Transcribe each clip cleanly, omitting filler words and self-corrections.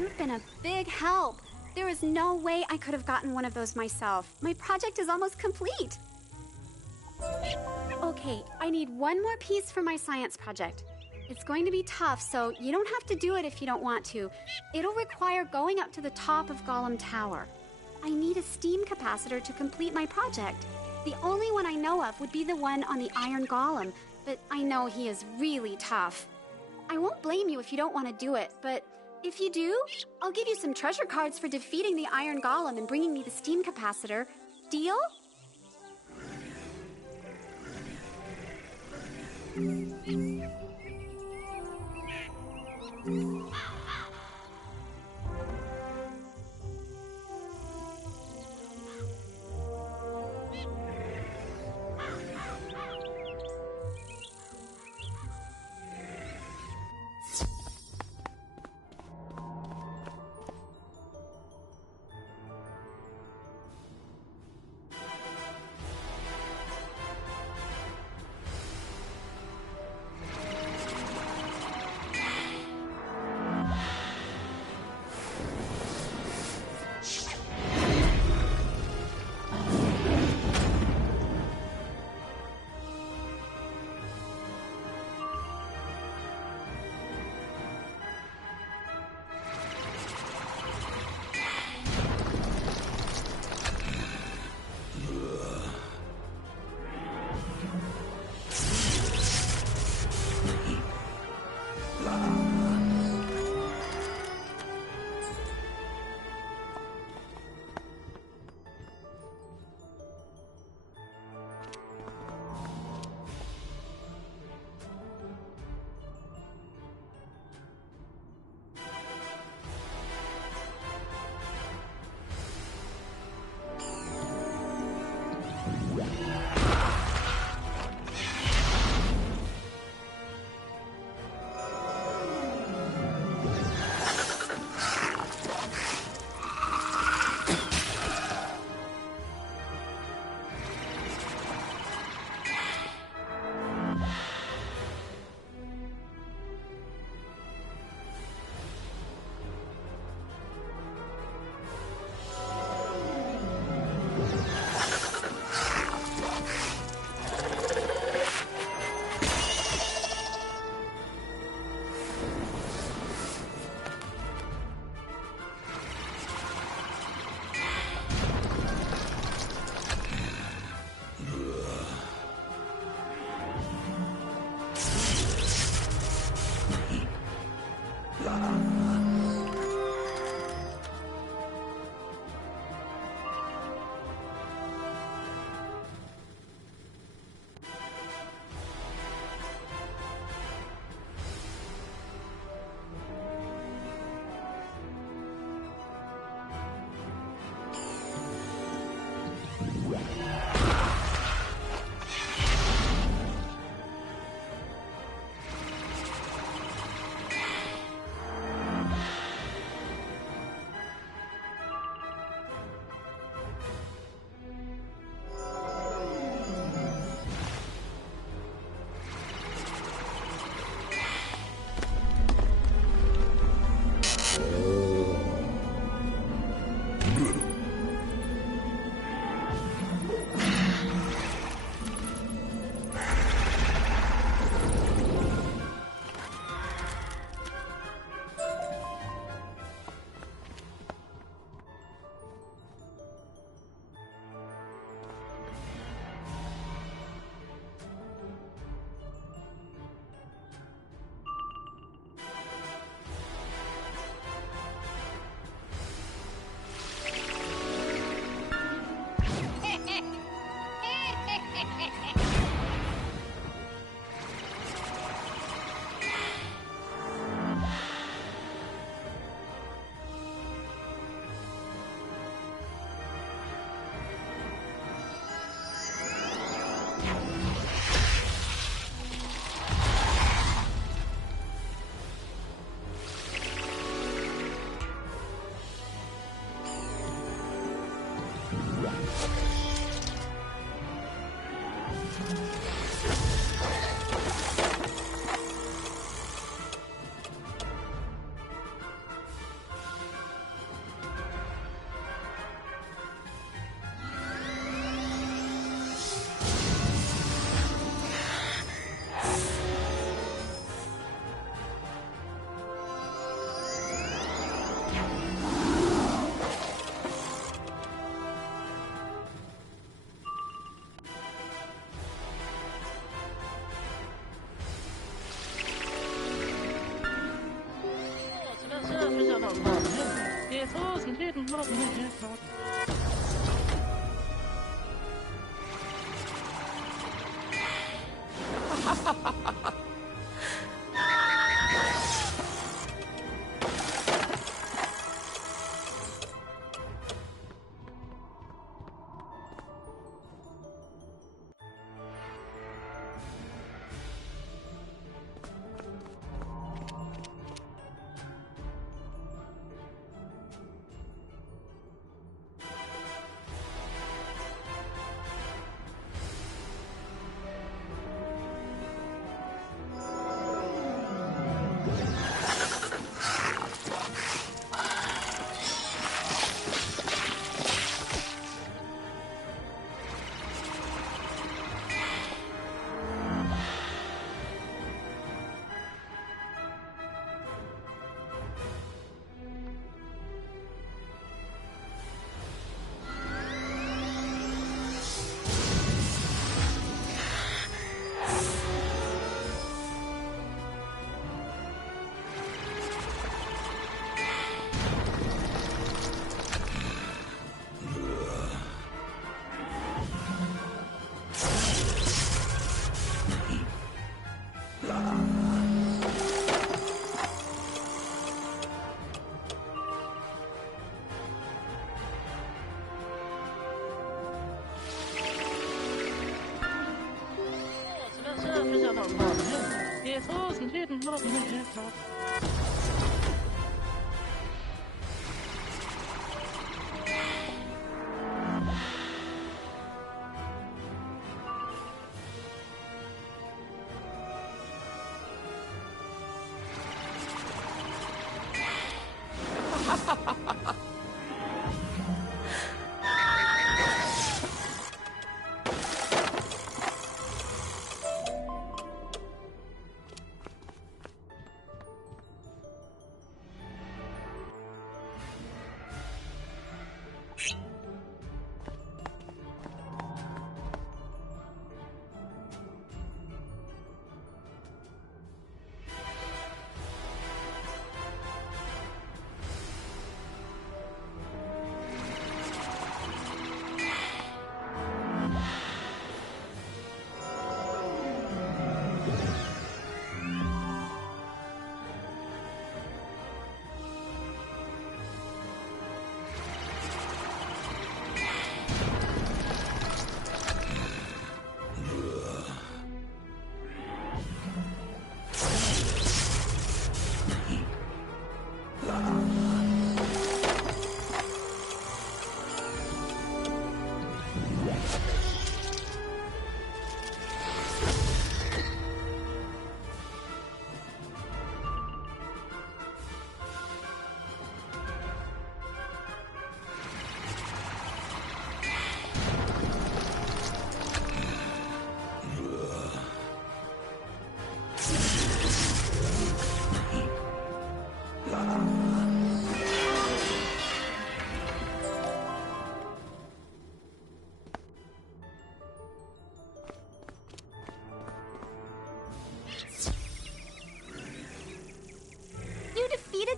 You've been a big help. There is no way I could have gotten one of those myself. My project is almost complete. Okay, I need one more piece for my science project. It's going to be tough, so you don't have to do it if you don't want to. It'll require going up to the top of Golem Tower. I need a Steam Capacitor to complete my project. The only one I know of would be the one on the Iron Golem, but I know he is really tough. I won't blame you if you don't want to do it, but if you do, I'll give you some treasure cards for defeating the Iron Golem and bringing me the Steam Capacitor. Deal?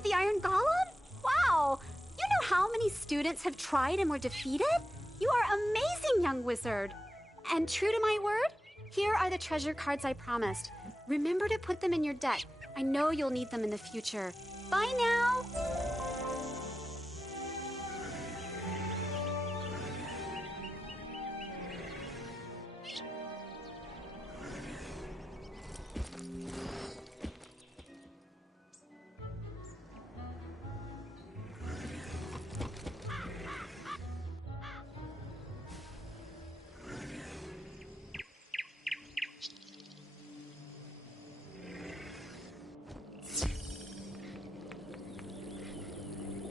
The Iron Golem? Wow! You know how many students have tried and were defeated? You are amazing, young wizard. And true to my word, here are the treasure cards I promised. Remember to put them in your deck. I know you'll need them in the future. Bye now!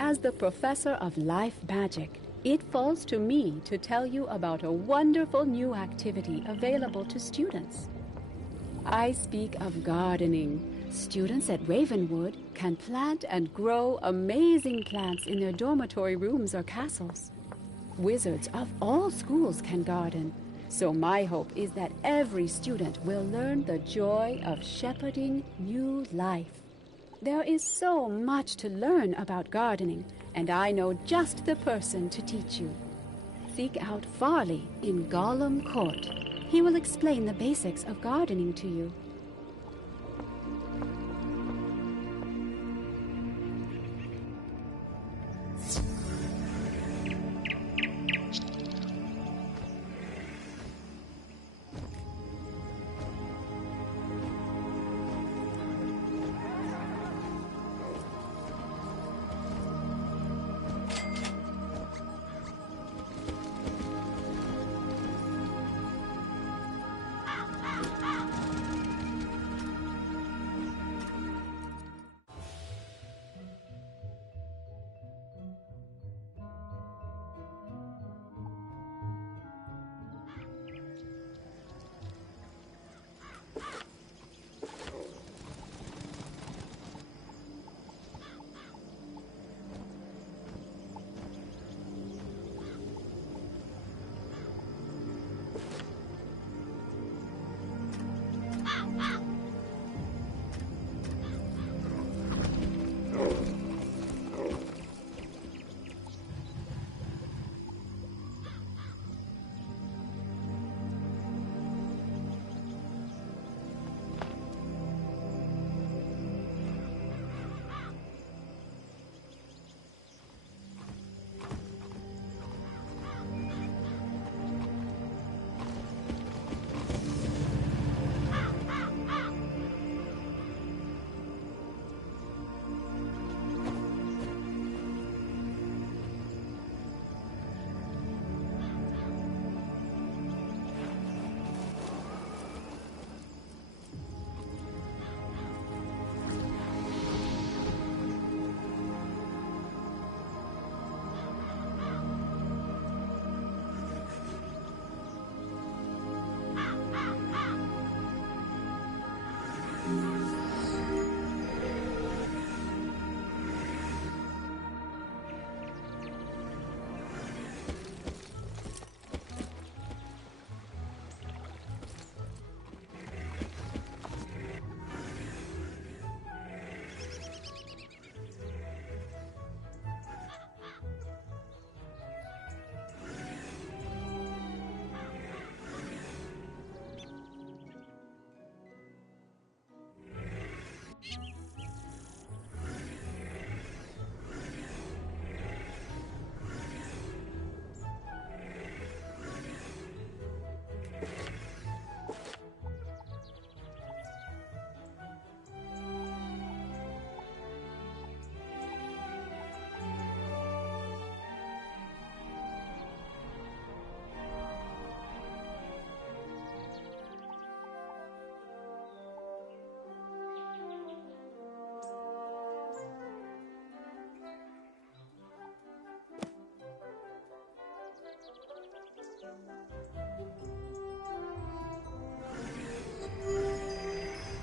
As the professor of life magic, it falls to me to tell you about a wonderful new activity available to students. I speak of gardening. Students at Ravenwood can plant and grow amazing plants in their dormitory rooms or castles. Wizards of all schools can garden, so my hope is that every student will learn the joy of shepherding new life. There is so much to learn about gardening, and I know just the person to teach you. Seek out Farley in Golem Court. He will explain the basics of gardening to you.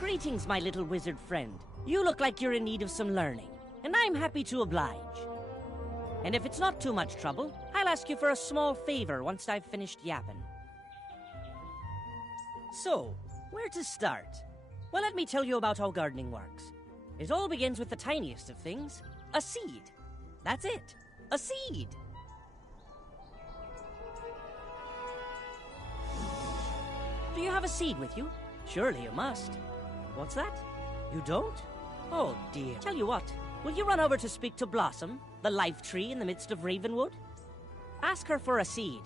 Greetings, my little wizard friend. You look like you're in need of some learning, and I'm happy to oblige. And if it's not too much trouble, I'll ask you for a small favor once I've finished yapping. So, where to start? Well, let me tell you about how gardening works. It all begins with the tiniest of things, a seed. That's it, a seed. Do you have a seed with you? Surely you must. What's that? You don't? Oh dear. Tell you what, will you run over to speak to Blossom, the life tree in the midst of Ravenwood? Ask her for a seed.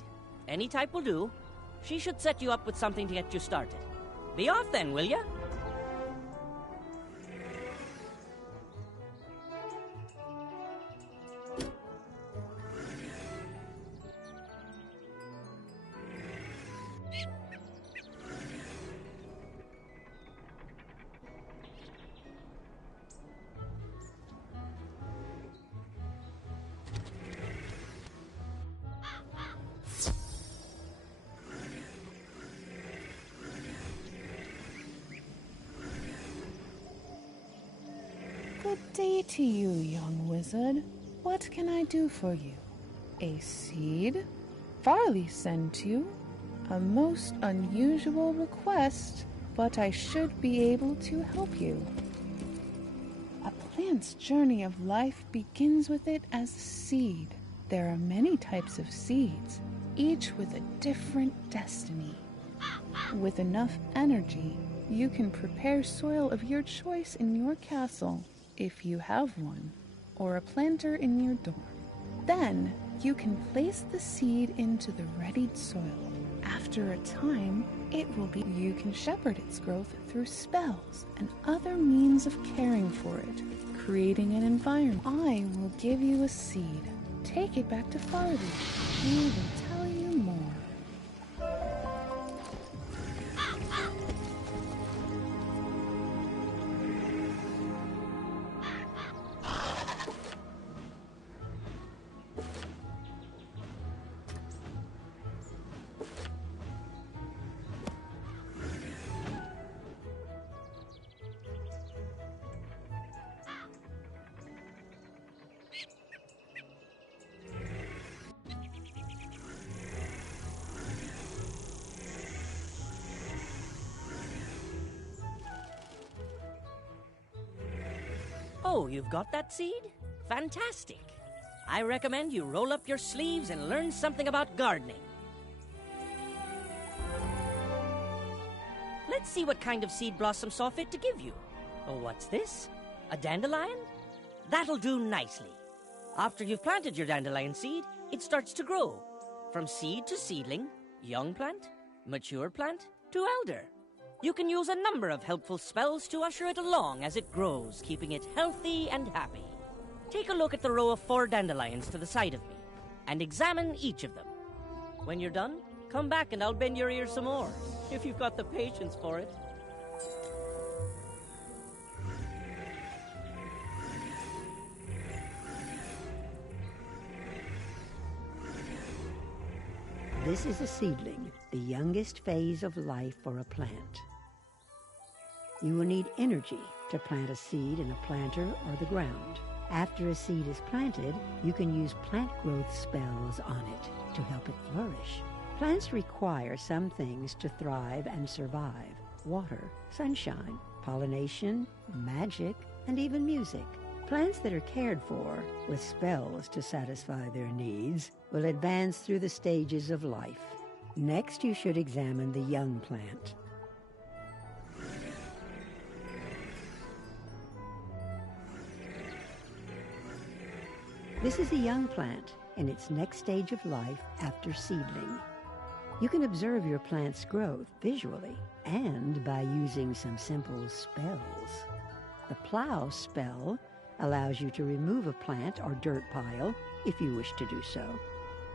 Any type will do. She should set you up with something to get you started. Be off then, will ya? Good day to you, young wizard. What can I do for you? A seed? Farley sent you? A most unusual request, but I should be able to help you. A plant's journey of life begins with it as a seed. There are many types of seeds, each with a different destiny. With enough energy, you can prepare soil of your choice in your castle, if you have one, or a planter in your dorm. Then, you can place the seed into the readied soil. After a time, you can shepherd its growth through spells and other means of caring for it, creating an environment. I will give you a seed. Take it back to Farley. He will tell you more. Oh, you've got that seed? Fantastic. I recommend you roll up your sleeves and learn something about gardening. Let's see what kind of seed Blossom saw fit to give you. Oh, what's this? A dandelion? That'll do nicely. After you've planted your dandelion seed, it starts to grow. From seed to seedling, young plant, mature plant, to elder. You can use a number of helpful spells to usher it along as it grows, keeping it healthy and happy. Take a look at the row of 4 dandelions to the side of me, and examine each of them. When you're done, come back and I'll bend your ear some more, if you've got the patience for it. This is a seedling, the youngest phase of life for a plant. You will need energy to plant a seed in a planter or the ground. After a seed is planted, you can use plant growth spells on it to help it flourish. Plants require some things to thrive and survive: water, sunshine, pollination, magic, and even music. Plants that are cared for with spells to satisfy their needs will advance through the stages of life. Next, you should examine the young plant. This is a young plant in its next stage of life after seedling. You can observe your plant's growth visually and by using some simple spells. The Plow spell allows you to remove a plant or dirt pile if you wish to do so.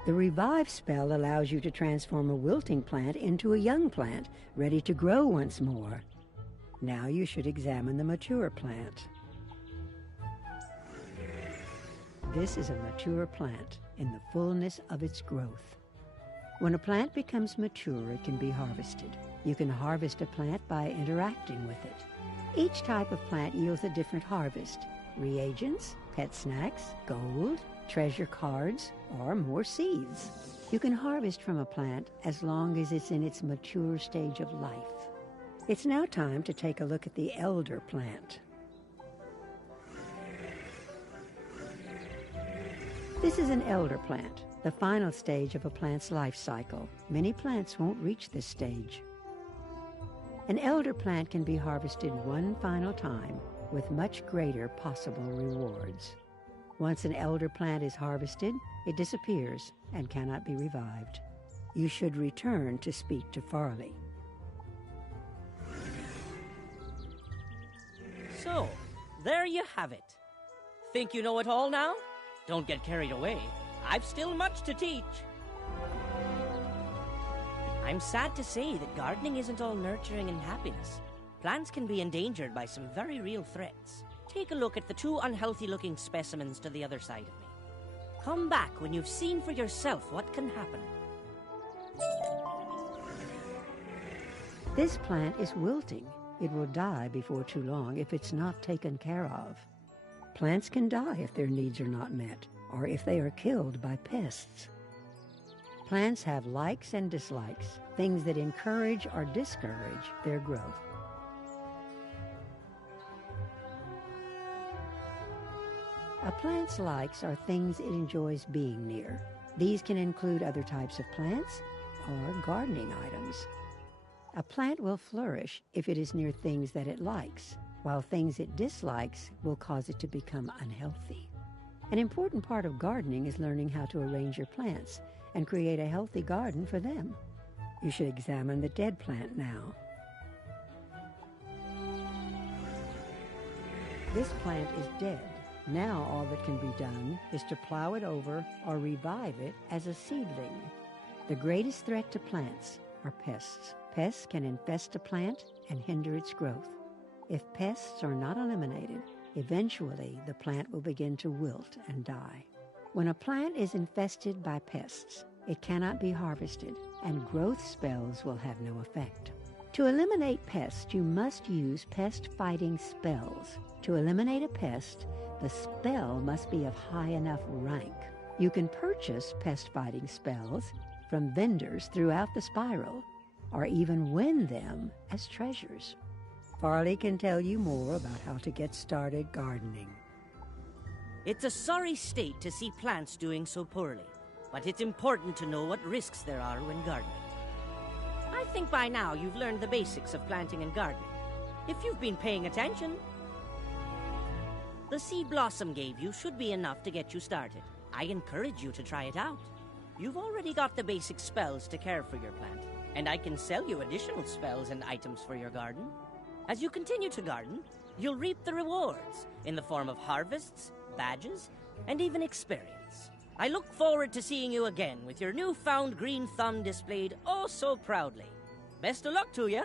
The Revive spell allows you to transform a wilting plant into a young plant, ready to grow once more. Now you should examine the mature plant. This is a mature plant in the fullness of its growth. When a plant becomes mature, it can be harvested. You can harvest a plant by interacting with it. Each type of plant yields a different harvest: reagents, pet snacks, gold, treasure cards, or more seeds. You can harvest from a plant as long as it's in its mature stage of life. It's now time to take a look at the elder plant. This is an elder plant, the final stage of a plant's life cycle. Many plants won't reach this stage. An elder plant can be harvested one final time with much greater possible rewards. Once an elder plant is harvested, it disappears and cannot be revived. You should return to speak to Farley. So, there you have it. Think you know it all now? Don't get carried away. I've still much to teach. I'm sad to say that gardening isn't all nurturing and happiness. Plants can be endangered by some very real threats. Take a look at the 2 unhealthy-looking specimens to the other side of me. Come back when you've seen for yourself what can happen. This plant is wilting. It will die before too long if it's not taken care of. Plants can die if their needs are not met, or if they are killed by pests. Plants have likes and dislikes, things that encourage or discourage their growth. A plant's likes are things it enjoys being near. These can include other types of plants or gardening items. A plant will flourish if it is near things that it likes, while things it dislikes will cause it to become unhealthy. An important part of gardening is learning how to arrange your plants and create a healthy garden for them. You should examine the dead plant now. This plant is dead. Now all that can be done is to plow it over or revive it as a seedling. The greatest threat to plants are pests. Pests can infest a plant and hinder its growth. If pests are not eliminated, eventually the plant will begin to wilt and die. When a plant is infested by pests, it cannot be harvested, and growth spells will have no effect. To eliminate pests, you must use pest-fighting spells. To eliminate a pest, the spell must be of high enough rank. You can purchase pest-fighting spells from vendors throughout the spiral, or even win them as treasures. Farley can tell you more about how to get started gardening. It's a sorry state to see plants doing so poorly, but it's important to know what risks there are when gardening. I think by now you've learned the basics of planting and gardening, if you've been paying attention. The seed Blossom gave you should be enough to get you started. I encourage you to try it out. You've already got the basic spells to care for your plant, and I can sell you additional spells and items for your garden. As you continue to garden, you'll reap the rewards in the form of harvests, badges, and even experience. I look forward to seeing you again with your newfound green thumb displayed oh so proudly. Best of luck to you.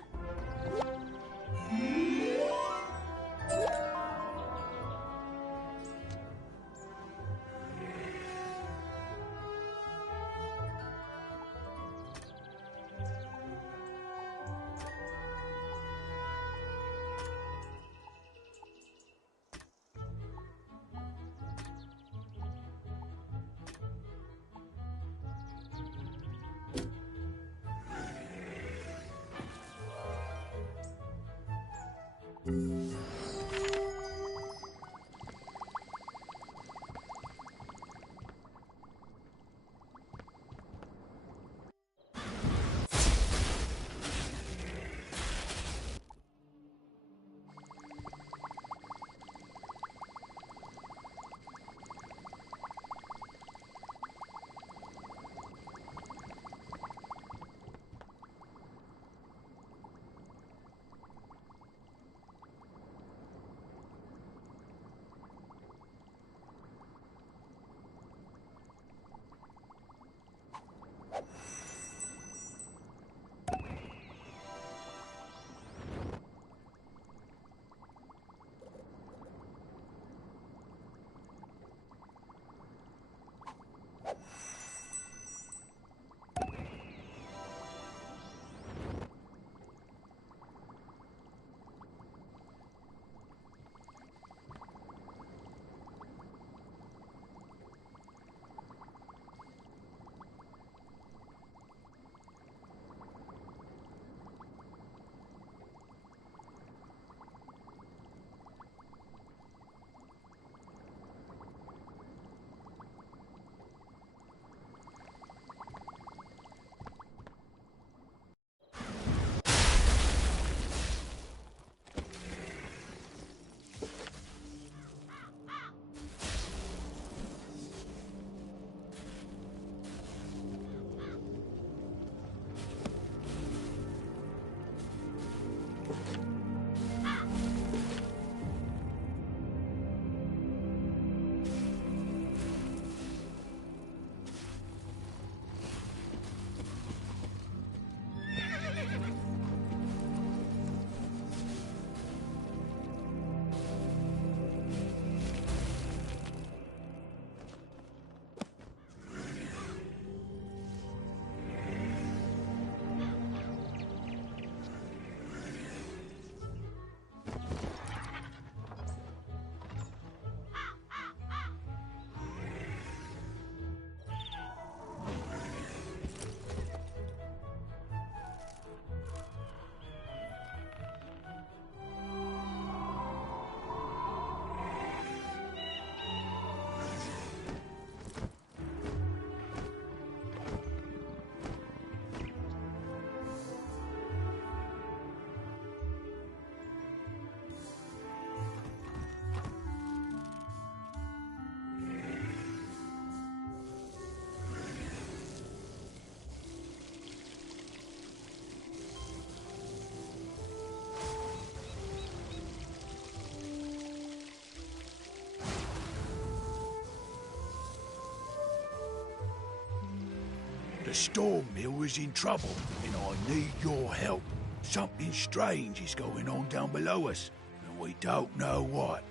The storm mill is in trouble, and I need your help. Something strange is going on down below us, and we don't know what.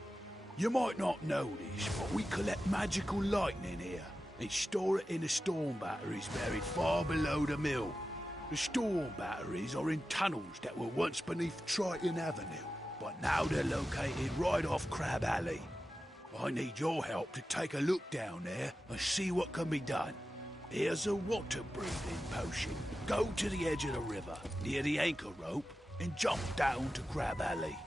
You might not know this, but we collect magical lightning here and store it in the storm batteries buried far below the mill. The storm batteries are in tunnels that were once beneath Triton Avenue, but now they're located right off Crab Alley. I need your help to take a look down there and see what can be done. Here's a water-breathing potion. Go to the edge of the river, near the anchor rope, and jump down to Crab Alley.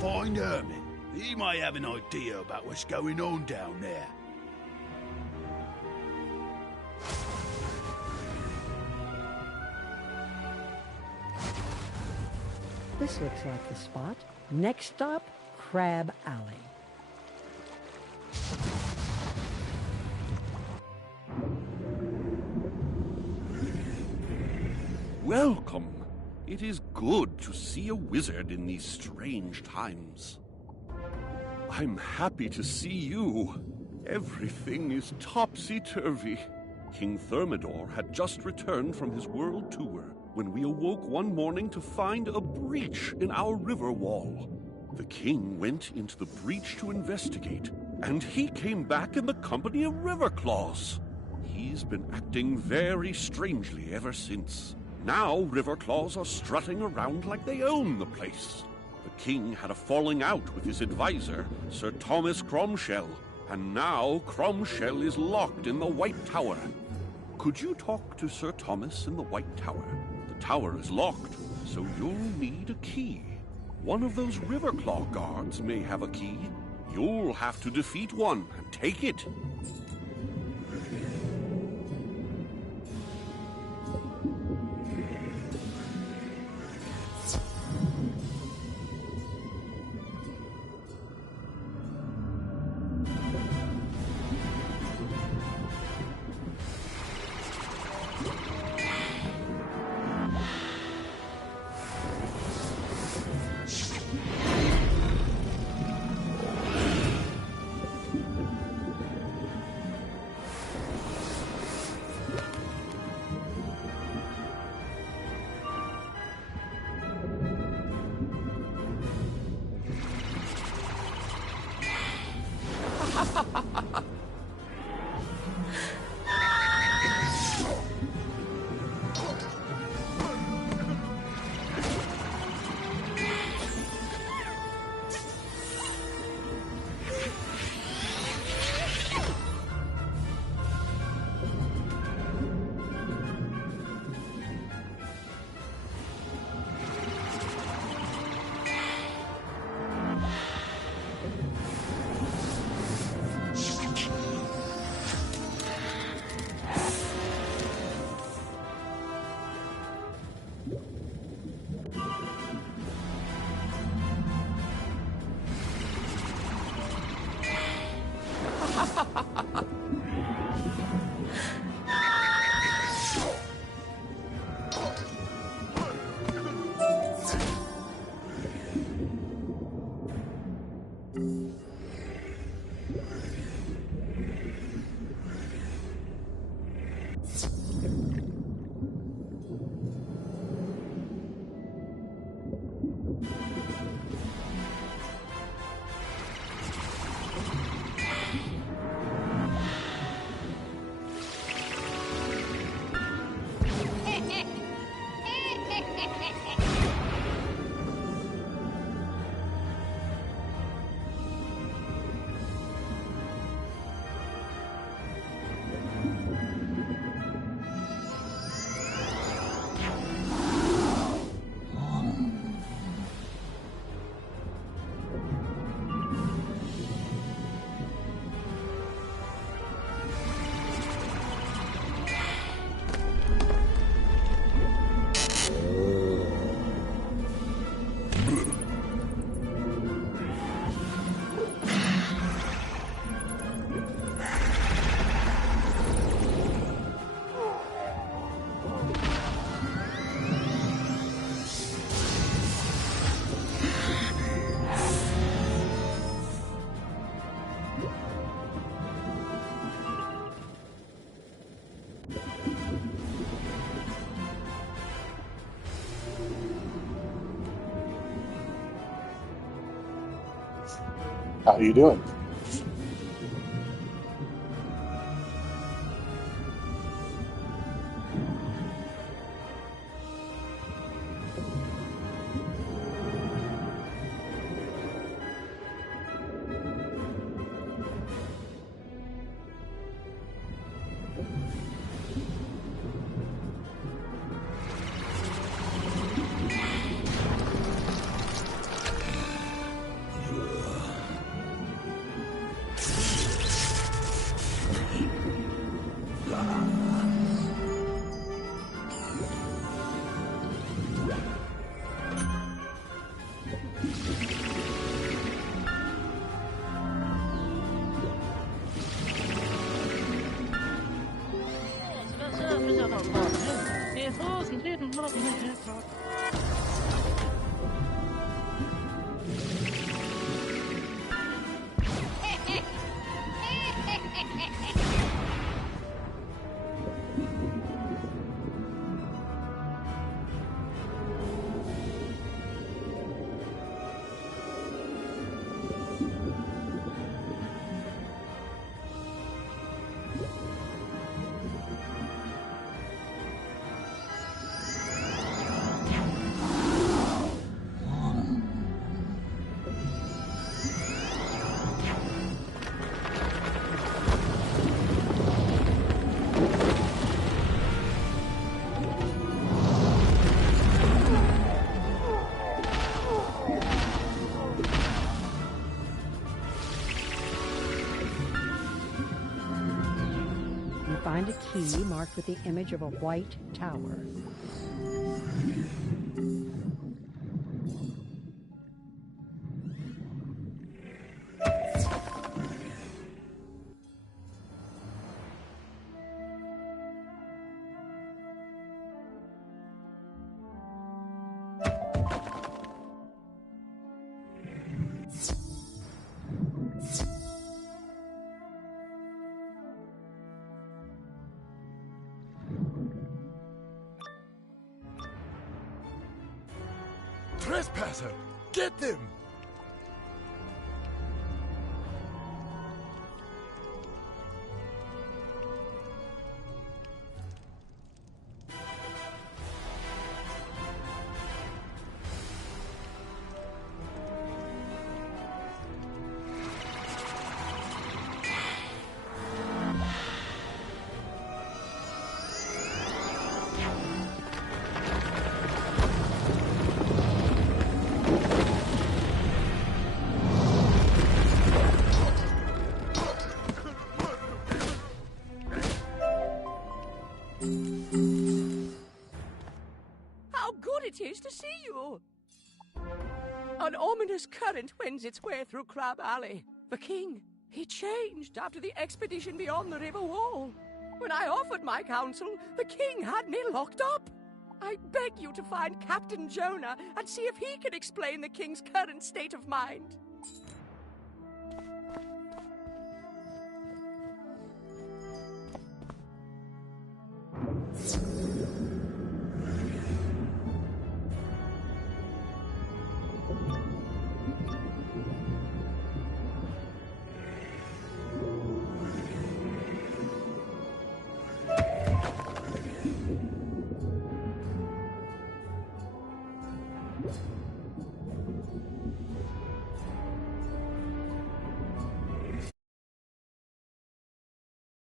Find Herman. He might have an idea about what's going on down there. This looks like the spot. Next stop, Crab Alley. Welcome. It is good to see a wizard in these strange times. I'm happy to see you. Everything is topsy-turvy. King Thermidor had just returned from his world tour when we awoke one morning to find a breach in our river wall. The king went into the breach to investigate, and he came back in the company of Riverclaws. He's been acting very strangely ever since. Now Riverclaws are strutting around like they own the place. The king had a falling out with his advisor, Sir Thomas Cromshell, and now Cromshell is locked in the White Tower. Could you talk to Sir Thomas in the White Tower? The tower is locked, so you'll need a key. One of those Riverclaw guards may have a key. You'll have to defeat one and take it. How are you doing? Find a key marked with the image of a white tower. Trespasser! Get them! It is to see you. An ominous current wends its way through Crab Alley. The king, he changed after the expedition beyond the river wall. When I offered my counsel, the king had me locked up. I beg you to find Captain Jonah and see if he can explain the king's current state of mind.